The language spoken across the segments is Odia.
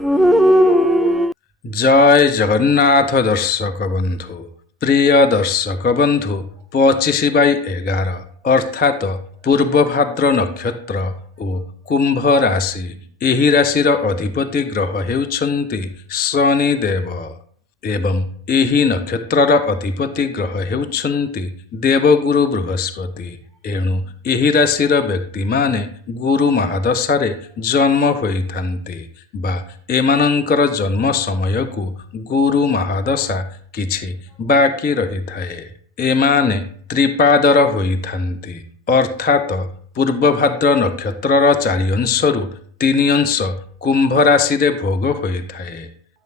ଜୟ ଜଗନ୍ନାଥ ଦର୍ଶକ ବନ୍ଧୁ। ପ୍ରିୟ ଦର୍ଶକ ବନ୍ଧୁ, 25/11 ଅର୍ଥାତ ପୂର୍ବଭାଦ୍ର ନକ୍ଷତ୍ର ଓ କୁମ୍ଭ ରାଶି, ଏହି ରାଶିର ଅଧିପତି ଗ୍ରହ ହେଉଛନ୍ତି ଶନିଦେବ ଏବଂ ଏହି ନକ୍ଷତ୍ରର ଅଧିପତି ଗ୍ରହ ହେଉଛନ୍ତି ଦେବଗୁରୁ ବୃହସ୍ପତି। ଏଣୁ ଏହି ରାଶିର ବ୍ୟକ୍ତିମାନେ ଗୁରୁ ମହାଦଶାରେ ଜନ୍ମ ହୋଇଥାନ୍ତି ବା ଏମାନଙ୍କର ଜନ୍ମ ସମୟକୁ ଗୁରୁ ମହାଦଶା କିଛି ବାକି ରହିଥାଏ। ଏମାନେ ତ୍ରିପାଦର ହୋଇଥାନ୍ତି, ଅର୍ଥାତ ପୂର୍ବଭାଦ୍ର ନକ୍ଷତ୍ରର 4 ଅଂଶରୁ 3 ଅଂଶ କୁମ୍ଭ ରାଶିରେ ଭୋଗ ହୋଇଥାଏ।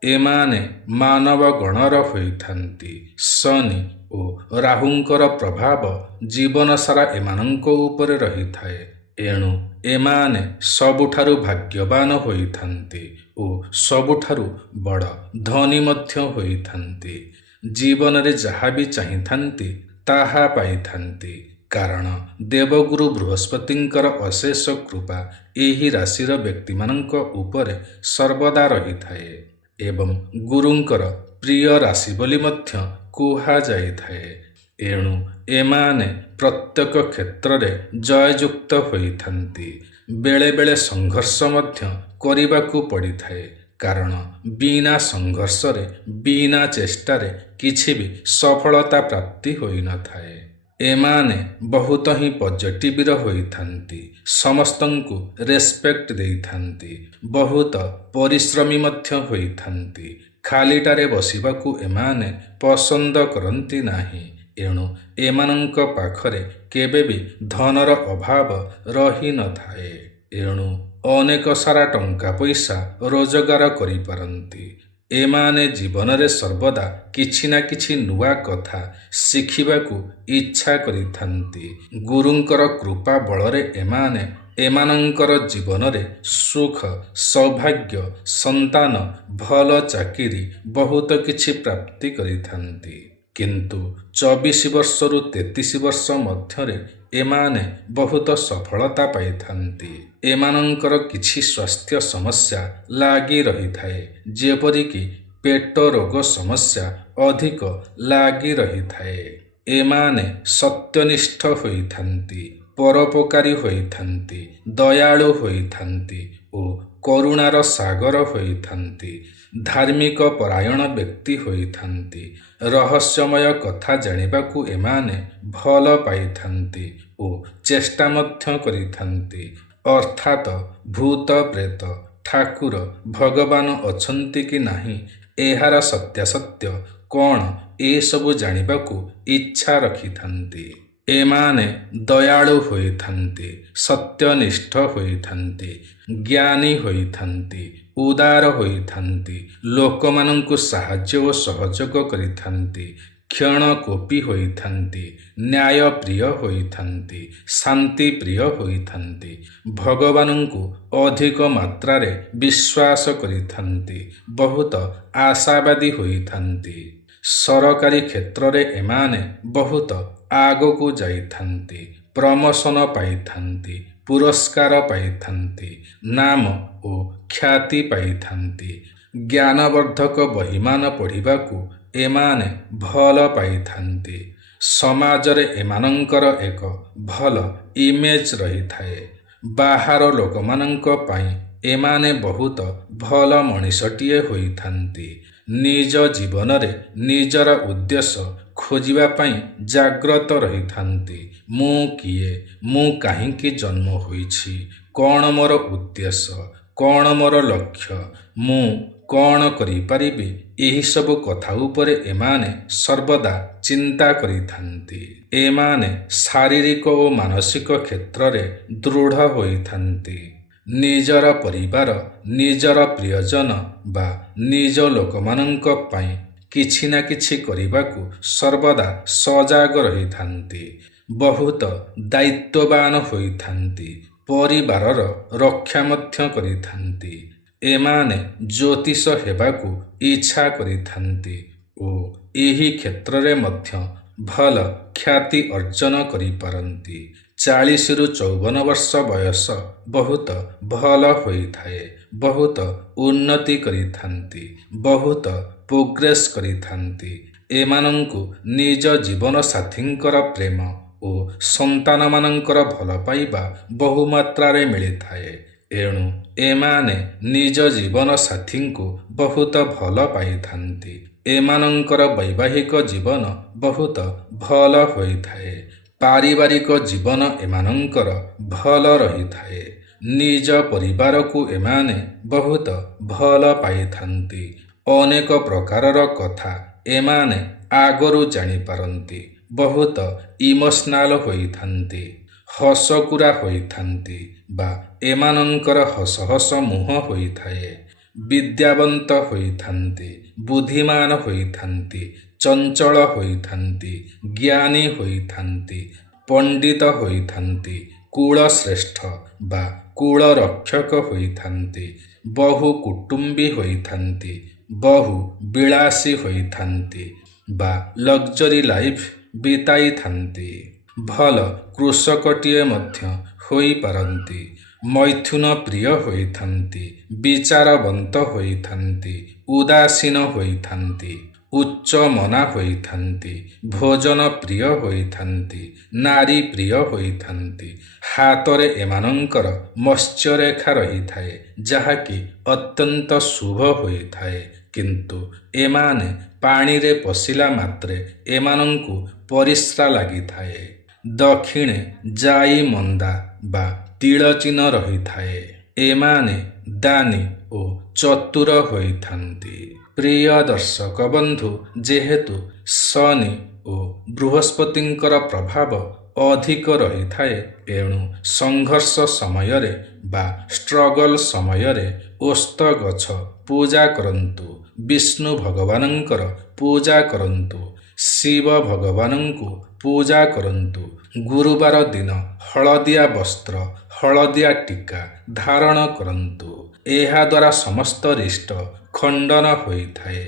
ଏମାନେ ମାନବ ଗଣର ହୋଇଥାନ୍ତି। ଶନି ଓ ରାହୁଙ୍କର ପ୍ରଭାବ ଜୀବନସାରା ଏମାନଙ୍କ ଉପରେ ରହିଥାଏ। ଏଣୁ ଏମାନେ ସବୁଠାରୁ ଭାଗ୍ୟବାନ ହୋଇଥାନ୍ତି ଓ ସବୁଠାରୁ ବଡ଼ ଧନୀ ମଧ୍ୟ ହୋଇଥାନ୍ତି। ଜୀବନରେ ଯାହା ବି ଚାହିଁଥାନ୍ତି ତାହା ପାଇଥାନ୍ତି, କାରଣ ଦେବଗୁରୁ ବୃହସ୍ପତିଙ୍କର ଅଶେଷ କୃପା ଏହି ରାଶିର ବ୍ୟକ୍ତିମାନଙ୍କ ଉପରେ ସର୍ବଦା ରହିଥାଏ ଏବଂ ଗୁରୁଙ୍କର ପ୍ରିୟ ରାଶି ବୋଲି ମଧ୍ୟ କୁହାଯାଇଥାଏ। ଏଣୁ ଏମାନେ ପ୍ରତ୍ୟେକ କ୍ଷେତ୍ରରେ ଜୟଯୁକ୍ତ ହୋଇଥାନ୍ତି। ବେଳେବେଳେ ସଂଘର୍ଷ ମଧ୍ୟ କରିବାକୁ ପଡ଼ିଥାଏ, କାରଣ ବିନା ସଂଘର୍ଷରେ, ବିନା ଚେଷ୍ଟାରେ କିଛି ବି ସଫଳତା ପ୍ରାପ୍ତି ହୋଇନଥାଏ। ଏମାନେ ବହୁତ ହିଁ ପଜିଟିଭର ହୋଇଥାନ୍ତି, ସମସ୍ତଙ୍କୁ ରେସ୍ପେକ୍ଟ ଦେଇଥାନ୍ତି, ବହୁତ ପରିଶ୍ରମୀ ମଧ୍ୟ ହୋଇଥାନ୍ତି। ଖାଲିଟାରେ ବସିବାକୁ ଏମାନେ ପସନ୍ଦ କରନ୍ତି ନାହିଁ। ଏଣୁ ଏମାନଙ୍କ ପାଖରେ କେବେ ବି ଧନର ଅଭାବ ରହିନଥାଏ। ଏଣୁ ଅନେକ ସାରା ଟଙ୍କା ପଇସା ରୋଜଗାର କରିପାରନ୍ତି। ଏମାନେ ଜୀବନରେ ସର୍ବଦା କିଛି ନା କିଛି ନୂଆ କଥା ଶିଖିବାକୁ ଇଚ୍ଛା କରିଥାନ୍ତି। ଗୁରୁଙ୍କର କୃପା ବଳରେ ଏମାନେ ଏମାନଙ୍କର ଜୀବନରେ ସୁଖ, ସୌଭାଗ୍ୟ, ସନ୍ତାନ, ଭଲ ଚାକିରି ବହୁତ କିଛି ପ୍ରାପ୍ତି କରିଥାନ୍ତି। କିନ୍ତୁ 24 ବର୍ଷରୁ 33 ବର୍ଷ ମଧ୍ୟରେ ଏମାନେ ବହୁତ ସଫଳତା ପାଇଥାନ୍ତି। ଏମାନଙ୍କର କିଛି ସ୍ୱାସ୍ଥ୍ୟ ସମସ୍ୟା ଲାଗି ରହିଥାଏ, ଯେପରିକି ପେଟ ରୋଗ ସମସ୍ୟା ଅଧିକ ଲାଗି ରହିଥାଏ। ଏମାନେ ସତ୍ୟନିଷ୍ଠ ହୋଇଥାନ୍ତି, ପରୋପକାରୀ ହୋଇଥାନ୍ତି, ଦୟାଳୁ ହୋଇଥାନ୍ତି ଓ କରୁଣାର ସାଗର ହୋଇଥାନ୍ତି। ଧାର୍ମିକ ପରାୟଣ ବ୍ୟକ୍ତି ହୋଇଥାନ୍ତି। ରହସ୍ୟମୟ କଥା ଜାଣିବାକୁ ଏମାନେ ଭଲ ପାଇଥାନ୍ତି ଓ ଚେଷ୍ଟା ମଧ୍ୟ କରିଥାନ୍ତି। ଅର୍ଥାତ ଭୂତ, ପ୍ରେତ, ଠାକୁର, ଭଗବାନ ଅଛନ୍ତି କି ନାହିଁ, ଏହାର ସତ୍ୟାସତ୍ୟ କ'ଣ, ଏସବୁ ଜାଣିବାକୁ ଇଚ୍ଛା ରଖିଥାନ୍ତି। ଏମାନେ ଦୟାଳୁ ହୋଇଥାନ୍ତି, ସତ୍ୟନିଷ୍ଠ ହୋଇଥାନ୍ତି, ଜ୍ଞାନୀ ହୋଇଥାନ୍ତି, ଉଦାର ହୋଇଥାନ୍ତି, ଲୋକମାନଙ୍କୁ ସାହାଯ୍ୟ ଓ ସହଯୋଗ କରିଥାନ୍ତି, କ୍ଷଣକୋପୀ ହୋଇଥାନ୍ତି, ନ୍ୟାୟପ୍ରିୟ ହୋଇଥାନ୍ତି, ଶାନ୍ତିପ୍ରିୟ ହୋଇଥାନ୍ତି, ଭଗବାନଙ୍କୁ ଅଧିକ ମାତ୍ରାରେ ବିଶ୍ୱାସ କରିଥାନ୍ତି, ବହୁତ ଆଶାବାଦୀ ହୋଇଥାନ୍ତି। ସରକାରୀ କ୍ଷେତ୍ରରେ ଏମାନେ ବହୁତ ଆଗକୁ ଯାଇଥାନ୍ତି, ପ୍ରମୋଶନ ପାଇଥାନ୍ତି, ପୁରସ୍କାର ପାଇଥାନ୍ତି, ନାମ ଓ ଖ୍ୟାତି ପାଇଥାନ୍ତି। ଜ୍ଞାନବର୍ଦ୍ଧକ ବହିମାନ ପଢ଼ିବାକୁ ଏମାନେ ଭଲ ପାଇଥାନ୍ତି। ସମାଜରେ ଏମାନଙ୍କର ଏକ ଭଲ ଇମେଜ୍ ରହିଥାଏ। ବାହାର ଲୋକମାନଙ୍କ ପାଇଁ ଏମାନେ ବହୁତ ଭଲ ମଣିଷଟିଏ ହୋଇଥାନ୍ତି। ନିଜ ଜୀବନରେ ନିଜର ଉଦ୍ଦେଶ୍ୟ ଖୋଜିବା ପାଇଁ ଜାଗ୍ରତ ରହିଥାନ୍ତି। ମୁଁ କିଏ? ମୁଁ କାହିଁକି ଜନ୍ମ ହୋଇଛି? କ'ଣ ମୋର ଉଦ୍ଦେଶ୍ୟ? କ'ଣ ମୋର ଲକ୍ଷ୍ୟ? ମୁଁ କ'ଣ କରିପାରିବି? ଏହିସବୁ କଥା ଉପରେ ଏମାନେ ସର୍ବଦା ଚିନ୍ତା କରିଥାନ୍ତି। ଏମାନେ ଶାରୀରିକ ଓ ମାନସିକ କ୍ଷେତ୍ରରେ ଦୃଢ଼ ହୋଇଥାନ୍ତି। ନିଜର ପରିବାର, ନିଜର ପ୍ରିୟଜନ ବା ନିଜ ଲୋକମାନଙ୍କ ପାଇଁ କିଛି ନା କିଛି କରିବାକୁ ସର୍ବଦା ସଜାଗ ରହିଥାନ୍ତି। ବହୁତ ଦାୟିତ୍ୱବାନ ହୋଇଥାନ୍ତି। ପରିବାରର ରକ୍ଷା ମଧ୍ୟ କରିଥାନ୍ତି। ଏମାନେ ଜ୍ୟୋତିଷ ହେବାକୁ ଇଚ୍ଛା କରିଥାନ୍ତି ଓ ଏହି କ୍ଷେତ୍ରରେ ମଧ୍ୟ ଭଲ ଖ୍ୟାତି ଅର୍ଜନ କରିପାରନ୍ତି। 40ରୁ 54 ବର୍ଷ ବୟସ ବହୁତ ଭଲ ହୋଇଥାଏ। ବହୁତ ଉନ୍ନତି କରିଥାନ୍ତି, ବହୁତ ପ୍ରୋଗ୍ରେସ୍ କରିଥାନ୍ତି। ଏମାନଙ୍କୁ ନିଜ ଜୀବନସାଥୀଙ୍କର ପ୍ରେମ ଓ ସନ୍ତାନମାନଙ୍କର ଭଲ ପାଇବା ବହୁମାତ୍ରାରେ ମିଳିଥାଏ। ଏଣୁ ଏମାନେ ନିଜ ଜୀବନସାଥୀଙ୍କୁ ବହୁତ ଭଲ ପାଇଥାନ୍ତି। ଏମାନଙ୍କର ବୈବାହିକ ଜୀବନ ବହୁତ ଭଲ ହୋଇଥାଏ। ପାରିବାରିକ ଜୀବନ ଏମାନଙ୍କର ଭଲ ରହିଥାଏ। ନିଜ ପରିବାରକୁ ଏମାନେ ବହୁତ ଭଲ ପାଇଥାନ୍ତି। ଅନେକ ପ୍ରକାରର କଥା ଏମାନେ ଆଗରୁ ଜାଣିପାରନ୍ତି। ବହୁତ ଇମୋସନାଲ ହୋଇଥାନ୍ତି, ହସକୁରା ହୋଇଥାନ୍ତି ବା ଏମାନଙ୍କର ହସ ହସ ମୁହଁ ହୋଇଥାଏ। ବିଦ୍ୟାବନ୍ତ ହୋଇଥାନ୍ତି, ବୁଦ୍ଧିମାନ ହୋଇଥାନ୍ତି, ଚଞ୍ଚଳ ହୋଇଥାନ୍ତି, ଜ୍ଞାନୀ ହୋଇଥାନ୍ତି, ପଣ୍ଡିତ ହୋଇଥାନ୍ତି, କୁଳଶ୍ରେଷ୍ଠ ବା କୁଳରକ୍ଷକ ହୋଇଥାନ୍ତି, ବହୁ କୁଟୁମ୍ବୀ ହୋଇଥାନ୍ତି, ବହୁ ବିଳାସୀ ହୋଇଥାନ୍ତି ବା ଲକ୍ଜରୀ ଲାଇଫ୍ ବିତାଇଥାନ୍ତି। ଭଲ କୃଷକଟିଏ ମଧ୍ୟ ହୋଇପାରନ୍ତି। ମୈଥୁନ ପ୍ରିୟ ହୋଇଥାନ୍ତି, ବିଚାରବନ୍ତ ହୋଇଥାନ୍ତି, ଉଦାସୀନ ହୋଇଥାନ୍ତି, ଉଚ୍ଚମନା ହୋଇଥାନ୍ତି, ଭୋଜନ ପ୍ରିୟ ହୋଇଥାନ୍ତି, ନାରୀ ପ୍ରିୟ ହୋଇଥାନ୍ତି। ହାତରେ ଏମାନଙ୍କର ମତ୍ସ୍ୟରେଖା ରହିଥାଏ, ଯାହାକି ଅତ୍ୟନ୍ତ ଶୁଭ ହୋଇଥାଏ। କିନ୍ତୁ ଏମାନେ ପାଣିରେ ପଶିଲା ମାତ୍ରେ ଏମାନଙ୍କୁ ପରିସ୍ରା ଲାଗିଥାଏ। ଦକ୍ଷିଣେ ଯାଇ ମନ୍ଦା ବା ତିଳ ଚିହ୍ନ ରହିଥାଏ। ଏମାନେ ଦାନୀ ଓ ଚତୁର ହୋଇଥାନ୍ତି। ପ୍ରିୟ ଦର୍ଶକ ବନ୍ଧୁ, ଯେହେତୁ ଶନି ଓ ବୃହସ୍ପତିଙ୍କର ପ୍ରଭାବ ଅଧିକ ରହିଥାଏ, ଏଣୁ ସଂଘର୍ଷ ସମୟରେ ବା ଷ୍ଟ୍ରଗଲ ସମୟରେ ଓସ୍ତ ଗଛ ପୂଜା କରନ୍ତୁ, ବିଷ୍ଣୁ ଭଗବାନଙ୍କର ପୂଜା କରନ୍ତୁ, ଶିବ ଭଗବାନଙ୍କୁ ପୂଜା କରନ୍ତୁ। ଗୁରୁବାର ଦିନ ହଳଦିଆ ବସ୍ତ୍ର, ହଳଦିଆ ଟୀକା ଧାରଣ କରନ୍ତୁ। ଏହାଦ୍ୱାରା ସମସ୍ତ ରିଷ୍ଟ ଖଣ୍ଡନ ହୋଇଥାଏ।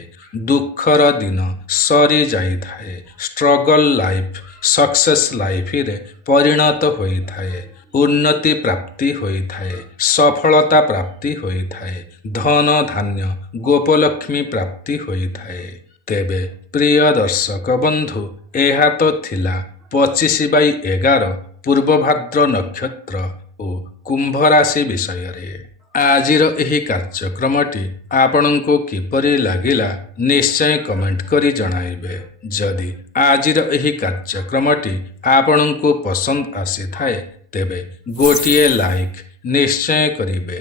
ଦୁଃଖର ଦିନ ସରିଯାଇଥାଏ। ଷ୍ଟ୍ରଗଲ ଲାଇଫ୍ ସକ୍ସେସ୍ ଲାଇଫରେ ପରିଣତ ହୋଇଥାଏ। ଉନ୍ନତି ପ୍ରାପ୍ତି ହୋଇଥାଏ, ସଫଳତା ପ୍ରାପ୍ତି ହୋଇଥାଏ, ଧନ ଧାନ୍ୟ ଗୋପଲକ୍ଷ୍ମୀ ପ୍ରାପ୍ତି ହୋଇଥାଏ। ତେବେ ପ୍ରିୟ ଦର୍ଶକ ବନ୍ଧୁ, ଏହା ତ ଥିଲା 25/11 ପୂର୍ବଭାଦ୍ର ନକ୍ଷତ୍ର ଓ କୁମ୍ଭ ରାଶି ବିଷୟରେ। ଆଜିର ଏହି କାର୍ଯ୍ୟକ୍ରମଟି ଆପଣଙ୍କୁ କିପରି ଲାଗିଲା ନିଶ୍ଚୟ କମେଣ୍ଟ କରି ଜଣାଇବେ। ଯଦି ଆଜିର ଏହି କାର୍ଯ୍ୟକ୍ରମଟି ଆପଣଙ୍କୁ ପସନ୍ଦ ଆସିଥାଏ, ତେବେ ଗୋଟିଏ ଲାଇକ୍ ନିଶ୍ଚୟ କରିବେ।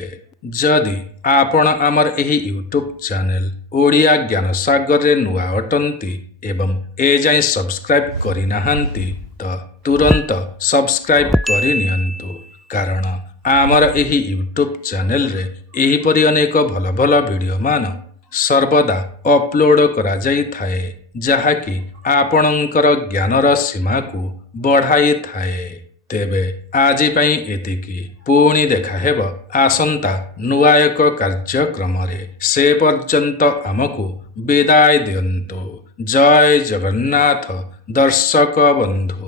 ଯଦି ଆପଣ ଆମର ଏହି ୟୁଟ୍ୟୁବ୍ ଚ୍ୟାନେଲ ଓଡ଼ିଆ ଜ୍ଞାନସାଗରରେ ନୂଆ ଅଟନ୍ତି ଏବଂ ଏଯାଏଁ ସବସ୍କ୍ରାଇବ୍ କରିନାହାନ୍ତି, ତ ତୁରନ୍ତ ସବସ୍କ୍ରାଇବ୍ କରିନିଅନ୍ତୁ। କାରଣ ଆମର ଏହି ୟୁଟ୍ୟୁବ୍ ଚ୍ୟାନେଲରେ ଏହିପରି ଅନେକ ଭଲ ଭଲ ଭିଡ଼ିଓମାନ ସର୍ବଦା ଅପଲୋଡ଼ କରାଯାଇଥାଏ, ଯାହାକି ଆପଣଙ୍କର ଜ୍ଞାନର ସୀମାକୁ ବଢ଼ାଇଥାଏ। ତେବେ ଆଜି ପାଇଁ ଏତିକି। ପୁଣି ଦେଖାହେବ ଆସନ୍ତା ନୂଆ ଏକ କାର୍ଯ୍ୟକ୍ରମରେ। ସେ ପର୍ଯ୍ୟନ୍ତ ଆମକୁ ବିଦାୟ ଦିଅନ୍ତୁ। ଜୟ ଜଗନ୍ନାଥ ଦର୍ଶକ ବନ୍ଧୁ।